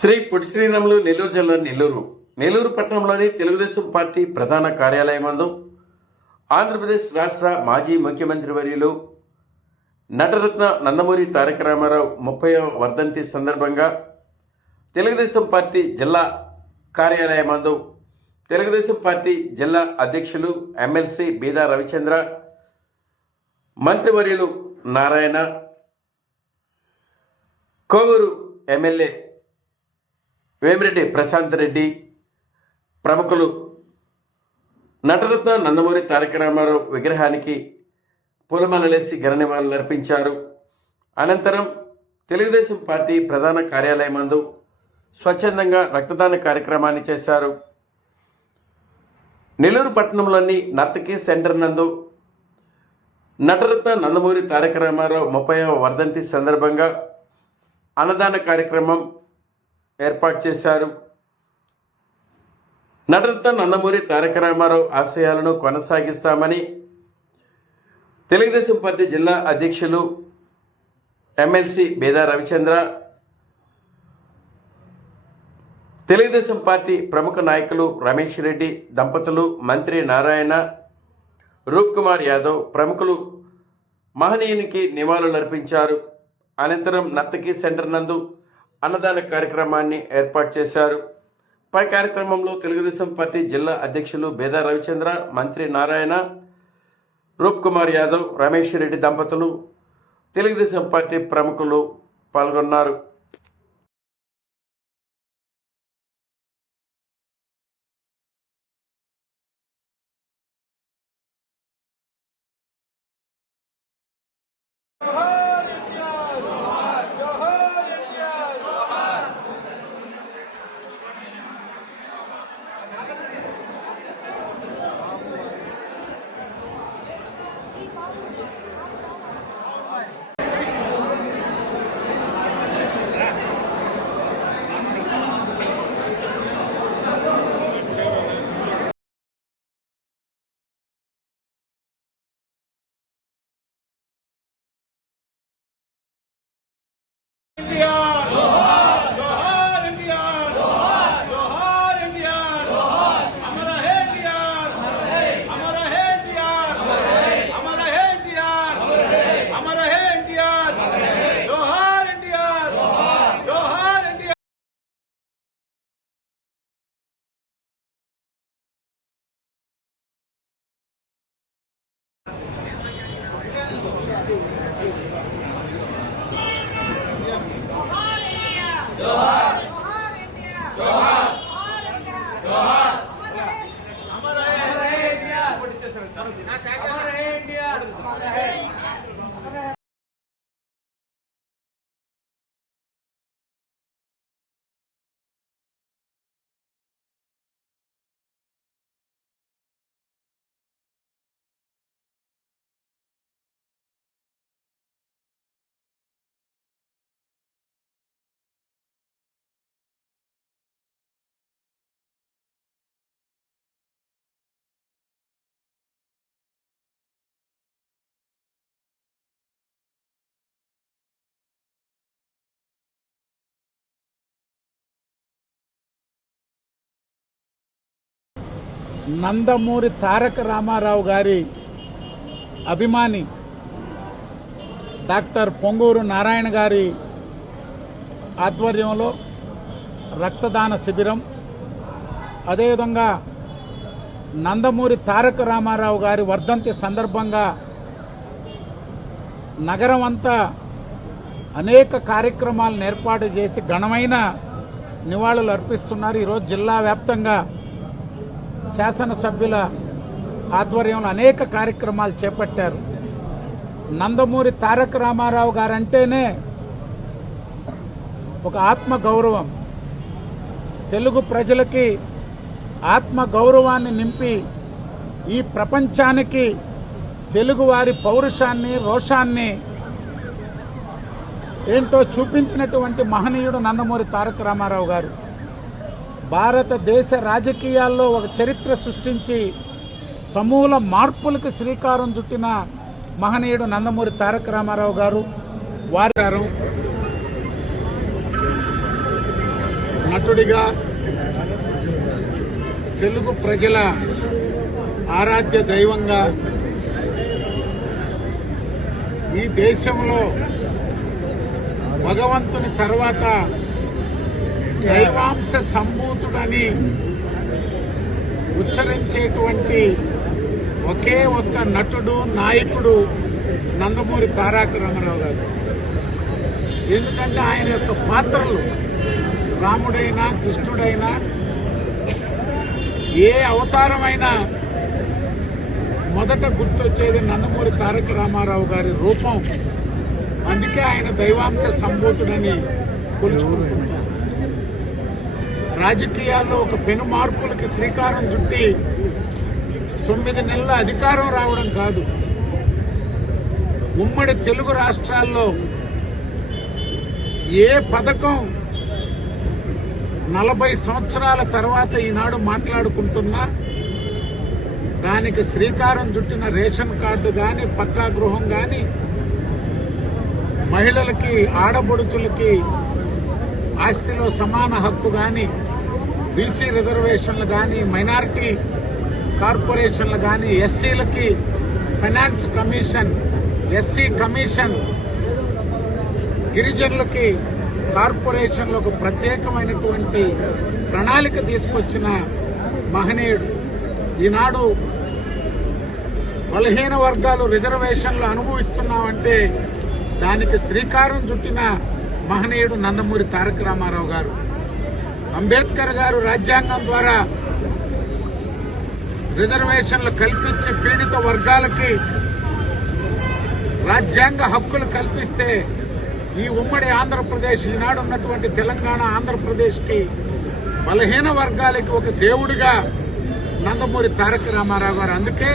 శ్రీ పొట్టి శ్రీరాములు నెల్లూరు జిల్లా నెల్లూరు పట్టణంలోని తెలుగుదేశం పార్టీ ప్రధాన కార్యాలయం నందు ఆంధ్రప్రదేశ్ రాష్ట్ర మాజీ ముఖ్యమంత్రి వర్యులు నటరత్న నందమూరి తారక రామారావు 30వ వర్ధంతి సందర్భంగా తెలుగుదేశం పార్టీ జిల్లా కార్యాలయం నందు తెలుగుదేశం పార్టీ జిల్లా అధ్యక్షులు ఎమ్మెల్సీ బీదా రవిచంద్ర, మంత్రివర్యులు నారాయణ, కోవూరు ఎమ్మెల్యే వేమిరెడ్డి ప్రశాంత్ రెడ్డి, ప్రముఖులు నటరత్న నందమూరి తారక రామారావు విగ్రహానికి పూలమాలలేసి ఘన నివాళులర్పించారు. అనంతరం తెలుగుదేశం పార్టీ ప్రధాన కార్యాలయం నందు స్వచ్ఛందంగా రక్తదాన కార్యక్రమాన్ని చేశారు. నెల్లూరు పట్టణంలోని నర్తకీ సెంటర్ నందు నటరత్న నందమూరి తారక రామారావు 30వ వర్ధంతి సందర్భంగా అన్నదాన కార్యక్రమం ఏర్పాటు చేశారు. నటరత్న నందమూరి తారక రామారావు ఆశయాలను కొనసాగిస్తామని తెలుగుదేశం పార్టీ జిల్లా అధ్యక్షులు ఎమ్మెల్సీ బీదా రవిచంద్ర, తెలుగుదేశం పార్టీ ప్రముఖ నాయకులు రమేష్ రెడ్డి దంపతులు, మంత్రి నారాయణ, రూప్ కుమార్ యాదవ్ ప్రముఖులు మహనీయునికి నివాళులర్పించారు. అనంతరం నర్తకీ సెంటర్ నందు అన్నదాన కార్యక్రమాన్ని ఏర్పాటు చేశారు. పై కార్యక్రమంలో తెలుగుదేశం పార్టీ జిల్లా అధ్యక్షులు బీదా రవిచంద్ర, మంత్రి నారాయణ, రూప్ కుమార్ యాదవ్, రమేష్ రెడ్డి దంపతులు, తెలుగుదేశం పార్టీ ప్రముఖులు పాల్గొన్నారు. నందమూరి తారక రామారావు గారి అభిమాని డాక్టర్ పొంగూరు నారాయణ గారి ఆధ్వర్యంలో రక్తదాన శిబిరం, అదేవిధంగా నందమూరి తారక రామారావు గారి వర్ధంతి సందర్భంగా నగరం అంతా అనేక కార్యక్రమాలను ఏర్పాటు చేసి ఘనమైన నివాళులు అర్పిస్తున్నారు. ఈరోజు జిల్లా వ్యాప్తంగా శాసనసభ్యుల ఆధ్వర్యంలో అనేక కార్యక్రమాలు చేపట్టారు. నందమూరి తారక రామారావు గారంటేనే ఒక ఆత్మ గౌరవం, తెలుగు ప్రజలకి ఆత్మ గౌరవాన్ని నింపి ఈ ప్రపంచానికి తెలుగువారి పౌరుషాన్ని, రోషాన్ని ఏంటో చూపించినటువంటి మహనీయుడు నందమూరి తారక రామారావు గారు. భారతదేశ రాజకీయాల్లో ఒక చరిత్ర సృష్టించి సమూల మార్పులకు శ్రీకారం చుట్టిన మహనీయుడు నందమూరి తారక రామారావు గారు. వారి నటుడిగా తెలుగు ప్రజల ఆరాధ్య దైవంగా ఈ దేశంలో భగవంతుని తర్వాత దైవాంశ సంభూతుడని ఉచ్చరించేటువంటి ఒకే ఒక్క నటుడు నాయకుడు నందమూరి తారక రామారావు గారు. ఎందుకంటే ఆయన యొక్క పాత్రలు రాముడైనా కృష్ణుడైనా ఏ అవతారమైనా మొదట గుర్తొచ్చేది నందమూరి తారక రామారావు గారి రూపం. అందుకే ఆయన దైవాంశ సంభూతుడని కొలుచుకుంటున్నారు. రాజకీయాల్లో ఒక పెను మార్పులకి శ్రీకారం చుట్టి 9 నెలల అధికారం రావడం కాదు, ఉమ్మడి తెలుగు రాష్ట్రాల్లో ఏ పథకం 40 సంవత్సరాల తర్వాత ఈనాడు మాట్లాడుకుంటున్నా దానికి శ్రీకారం చుట్టిన రేషన్ కార్డు గాని, పక్కా గృహం గాని, మహిళలకి ఆడబొడుచులకి ఆస్తిలో సమాన హక్కు గాని, బీసీ రిజర్వేషన్లు గాని, మైనారిటీ కార్పొరేషన్లు గాని, ఎస్సీలకి ఫైనాన్స్ కమిషన్, ఎస్సీ కమిషన్, గిరిజనులకి కార్పొరేషన్లకు ప్రత్యేకమైనటువంటి ప్రణాళిక తీసుకొచ్చిన మహనీయుడు. ఈనాడు బలహీన వర్గాలు రిజర్వేషన్లు అనుభవిస్తున్నామంటే దానికి శ్రీకారం చుట్టిన మహనీయుడు నందమూరి తారక రామారావు గారు. అంబేద్కర్ గారు రాజ్యాంగం ద్వారా రిజర్వేషన్లు కల్పించి పీడిత వర్గాలకి రాజ్యాంగ హక్కులు కల్పిస్తే ఈ ఉమ్మడి ఆంధ్రప్రదేశ్, ఈనాడు ఉన్నటువంటి తెలంగాణ, ఆంధ్రప్రదేశ్కి బలహీన వర్గాలకి ఒక దేవుడిగా నందమూరి తారక రామారావు గారు. అందుకే